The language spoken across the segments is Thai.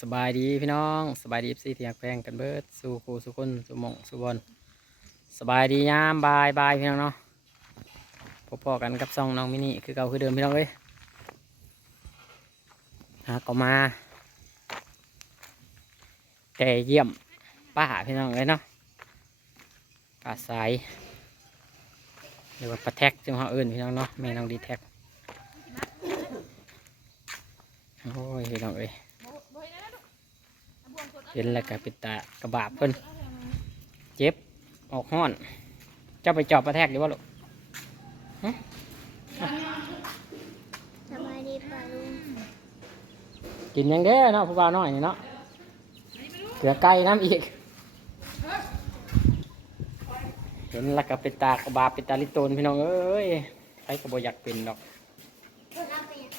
สบายดีพี่น้องสบายดีซีทีอยกแพงกันเบิดสู่ครูสู่คนสู่หมงสู่บอลสบายดียามบายบายพี่น้องเนาะพบพอกันกับซองน้องมินิคือเก่าคือเดิมพี่น้องเอ้ยหาก็มาแก่เยี่ยมป้าพี่น้องเอ้ยเนาะป้าสายเรียกว่าปลาแท็กจังหวะอื่นพี่น้องเนาะแม่น้องดีแท็กโอ้ยพี่น้องเอ้ย เห็นแล้วก็เป็นตากระบาบเพิ่นเจ็บออกห้อน เจ้าไปจอบประแทกหรือว่าลูกสบายดีป่าลุงกินหยังเด้อเนาะผู้บ่าวน้อยนี่เนาะเกลือไก่น้ำอีก เห็นแล้วก็เป็นตากระบาบเป็นตาลิโตนพี่น้องเอ้ยใครก็บ่อยากเป็นดอก รับไปยัง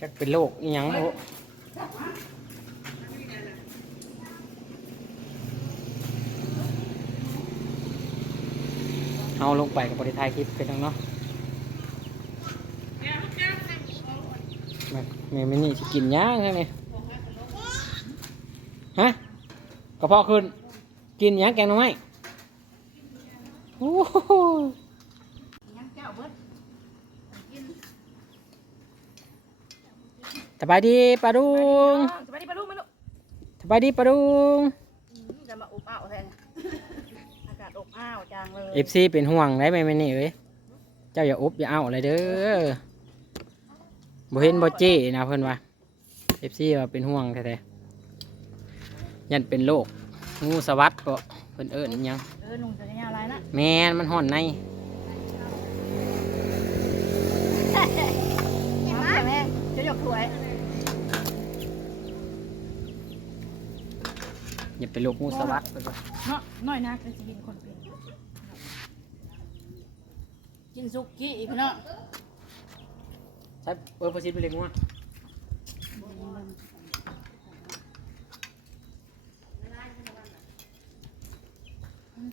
จักเป็นโรคอีหยังโอ้เอาลงไปกับบริทายคลิปเป็นจังเนาะแม่แม่ไม่นี่สิกินหย่างใช่ไหมฮะกระเพาะขึ้น กินหย่างแกงหน่อไม้โอ้โห สบายดีปลาดุงสบายดีปะลูกไหมลูกสบายดีปลาดุงอืมจะมาอบอ้าวแทนอากาศอบอ้าวจังเลยเอฟซีเป็นห่วงได้ไหมแม่นี่เอ้ยเจ้าอย่าอุบอย่าเอาอะไรเด้อบ่เห็นบ่เจ้นะเพิ่นว่าเอฟซีว่าเป็นห่วงแท้ๆยันเป็นโรคงูสวัสดก็เพิ่นเอิ้นอิหยังเออหนุ่มจะยาวอะไรนะแมนมันห่อนในน้ำแต่แม่จะหยกถวย อย่าเป็นโรคงูสวัสดเพิ่นว่าเนาะน้อยนักจะกินคนเป็นกินซุกี้อีกเนาะใช่เออประสิทธิ์ไปเลยงัว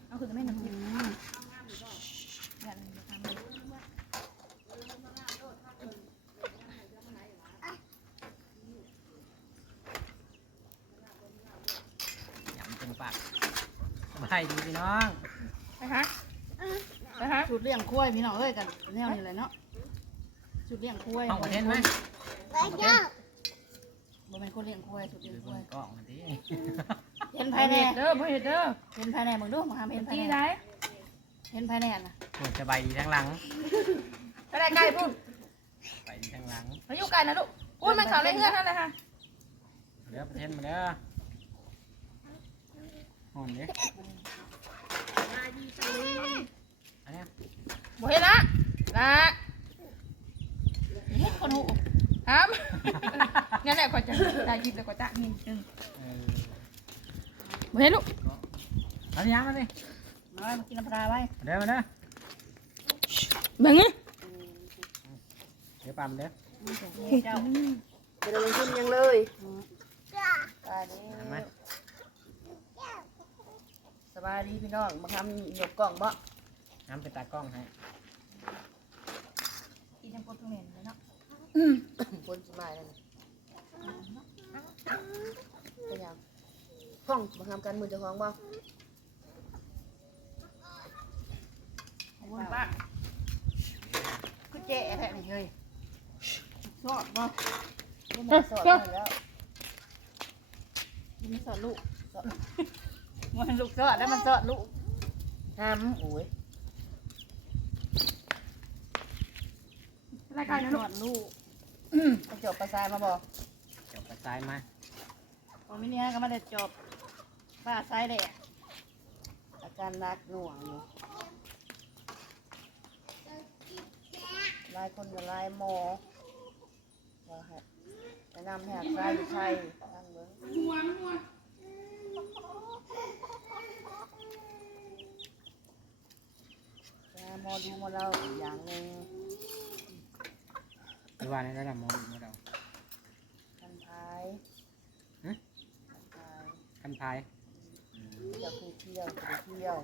เอาขึ้นไม่หนึ่งยำเต็มปาก สบายดีพี่น้องนะคะนะคะชุดเลี้ยงคุ้ยพี่น้องเอ้ยกันแนวนี้เลยเนาะชุดเลี้ยงคุ้ยห้องประเทศไหมไปเจ้าบ่เป็นคนเลี้ยงคุ้ยชุดเลี้ยงดูบคุ้ยนกล้องมันดิเห็นภายในเด้อบ่เห็นเด้อเห็นภายในมึงดูมาเห็นภายในได้เห็นภายในน่ะโอ้ยสบายดีทั้งหลังไปได้ไกลพุ่นสบายดีทั้งหลังมาอยู่ไกลนะลูกอุ้ยมันเขาเล่นเงื่อนนั่นเลยค่ะเดี๋ยวประเทศมาเด้อ ห่อนเด้ออันเนี้ยบ่เห็นละละเฮ็ดคนหูครับงั้นแหละก็จะได้ยินแล้วก็จะนิดนึงเออบ่เห็นลูกเอาเนี้ยมาดิมามากินน้ำปลาไว้มาเด้อมาเด้อเบิ่งนะเดี๋ยวปั๊มเด้อเจ้าจะลงทุนยังเลยตาดีมา สบายดีพี่น้องมาทำหยกกล่องบ่น้ำเป็นตากล้องให้กินน้ำปลาทุเรียนเลยเนาะคนสบายเลยเป็นยังห้องมาทำการมือเจ้าของบ่ขอบคุณป้าคือเจ๊แท้นี่เฮ้ยชอบบ่ลูกแม่สอนให้แล้วมันสอนลูก มันลูกสอนแล้วมันสอนลูกห้ามโอ้ยรายการสอนลูกไปจบประสายมาบ่เดี๋ยวไปซ้ายมาของมินี่ก็มาได้จบป้าไซด์แดกอาการนักหน่วงอยู่ลายคนกับลายหมอว่าให้แนะนำให้หักซ้ายอยู่ไทยตั้งเบิ้งหาห มอดูหมาเราอีกอย่างหนึ่งหรือว่าในระดับมองมาเราคันพายฮะคันพายคันพายอยากไปเที่ยวไปเที่ยว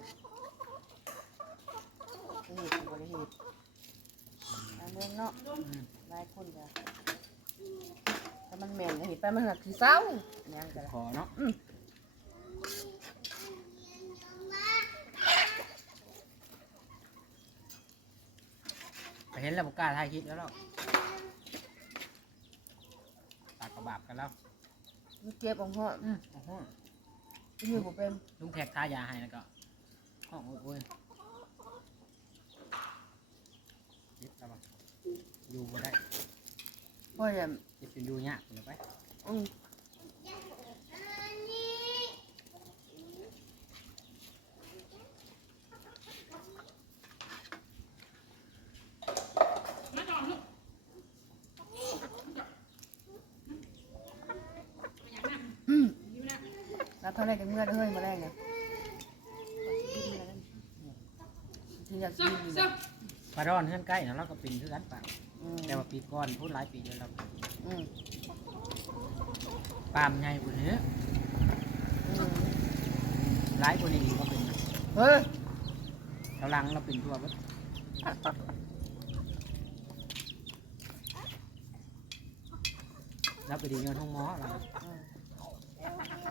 บริเหตุบริเหตุทางเมืองเนาะหลายคนจ้ะถ้ามันแม่นก็เห็นไปมันก็คือเศร้าแม่นก็ละขอเนาะ เห็นแล้วบุกล้าถ่ายคลิปแล้วหรอกปากกระบาบกันแล้วมันเจ็บของพ่ออืมโอ้โหที่มือผมเป็นลุงแท็กทายาให้แล้วก็ห้องโอ้ยโอ้ยคิดแล้วบ่อยู่บ่ได้พ่อจะคิดเป็นอยู่ยากเดี๋ยวไป อืม เท่าไรกันเมื่อเด้อเฮ้ยมาแรกเนี่ยที่อยากกินนี่นะปลาร้อนเพื่อนใกล้นะเราก็เป็นคือกันป่ะอืมแต่ว่าปีก่อนพูดหลายปีเลยเราอืมปาล์มใหญ่กว่านี้อืมหลายกว่านี้อีกก็เป็นนะเฮ้ยกำลังเราเป็นทั่วเบิดเราไปดีเงินห้องหมอเราอืม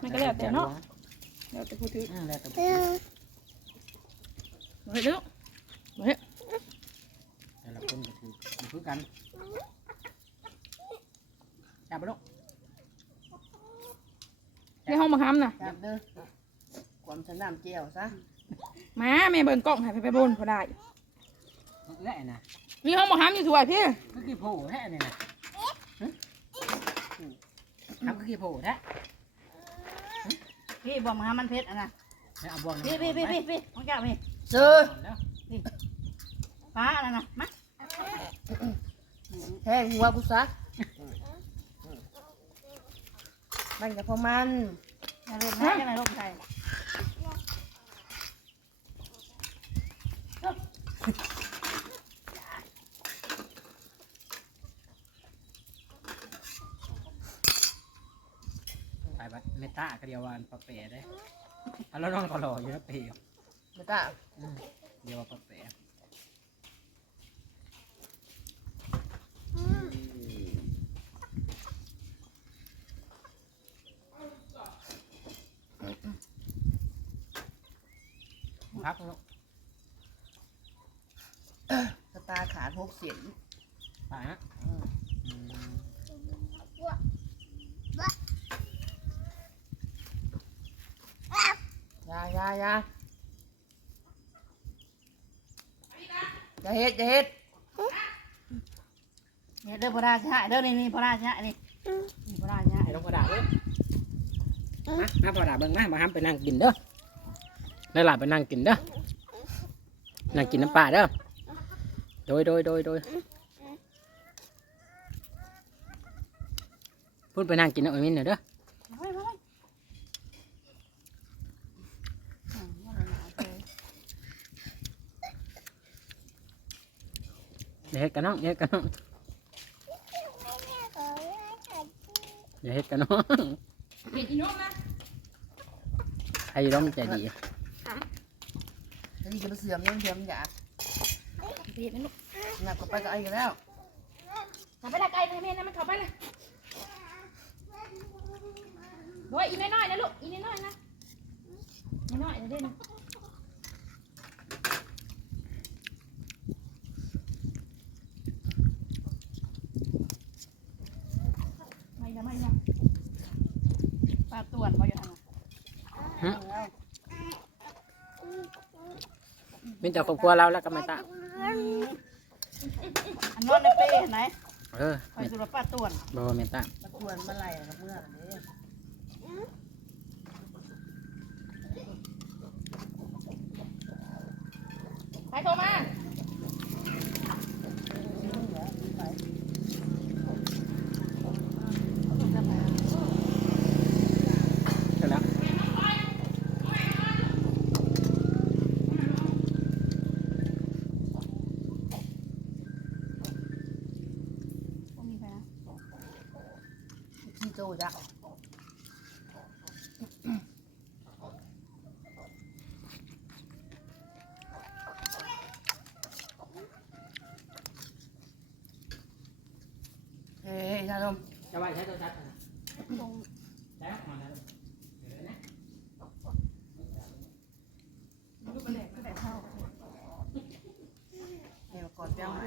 มันก็แล้วแต่เนาะ แล้วแต่ผู้ถืออืมแล้วแต่เออเฮ้ยลูกเฮ้ยแต่ละคนก็ถือมันคือกันจับไปลูกในห้องมาค้ำน่ะจับเด้อความสนามเจียวซะมาแม่เบิ่งกล้องให้ไปไปบนพอได้มันคือไอ้น่ะมีห้องมาค้ำอยู่สวยพี่ก็คือโผล่แท้เนี่ยนะหึทำก็คือโผล่แท้ พี่บอกมามันเพชรอะนะไม่เอาบวงพี่พี่พี่พี่พี่ของเจ้าพี่เจอแล้วฟ้าอะไรนะมาแทงหัวกูซะมันกับพอมันอย่าเล่นนะกันนะลูกชาย บัดเมตาก็เดียววันปะเป๋ได้เอาแล้วน้องก็รออยู่นะเป๋ไม่กล้าอืมเดี๋ยวว่าปะเป๋พักลูกสตาร์ขาดหกเสียนไปฮะ อืม อืม อยาอยาอยาอย่าเฮ็ดอย่าเฮ็ดเนี่ยเด้อพระราชาเด้อนี่นี่พระราชานี่นี่พระราชาให้น้องกระดาษเลยมามาพอดาเบิ่งมามาห้ามไปนั่งกินเด้อได้หลานไปนั่งกินเด้อนั่งกินน้ำปลาเด้อโดยโดยโดยโดยพูดไปนั่งกินเอาไอ้มินหน่อยเด้อ เฮ้ยเฮ้ย อย่าเฮ็ดกันน้องอย่าเฮ็ดกันน้องอย่าเฮ็ดกันน้องเห็นอีโน้มนะใครร้องใจดีแล้วนี่จะมาเสื่อมยังเสื่อมอยากเห็นนะลูกหนักกว่าไปก็ไอ้กันแล้วขับไปละไกลเลยแม่นะมันขับไปเลยโดยอีน้อยๆนะลูกอีน้อยๆนะน้อยๆนะเด้นะไม่ละไม่ละปลาตวนมาอยู่ทางนั้นมินจากครอบครัวเราแล้วก็ไม่ตาอันนอนในเป้ไหนเออคอยสุรป้าตวนบ่ว่าไม่ตามาควรมาไล่กับเมื่อนี้ใครโทรมา เสร็จแล้ว ก็มีใครนะ ที่โตจ้ะ ชาดม จะไหวใช้ตัวชัดนะแล้วมาแล้ว เดี๋ยวก่อนเจ้าให้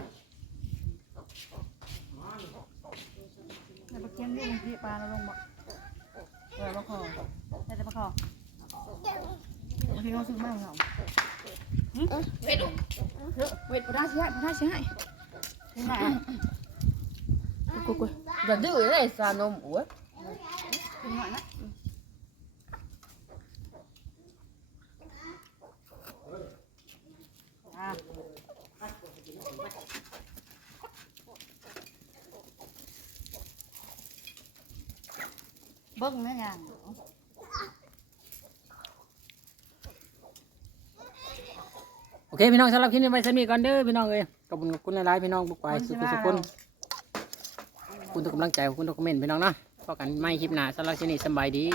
แล้วปลาเค็ม นี่มันพี่ปลาเราลงบ่เออปลาคอได้แต่ปลาคอบางทีเราซื้อมากเหรอเวทเวทปลาใช่ปลาใช่ที่ไหนกูกูอย่าดื้อเลยซานมอ้วยที่ไหนนะอะ เบิ้งแม่งานโอเคพี่น้องสำหรับคลิปนี้ไปสมีก่อนเด้อพี่น้องเอ้ยขอบคุณขอบคุณหลายๆพี่น้องบุกไปสุขสุขคนขอบคุณทุกกำลังใจขอบคุณทุกคอมเมนต์พี่น้องเนาะพบกันใหม่คลิปหน้าสำหรับคลิปนี้สำบายดี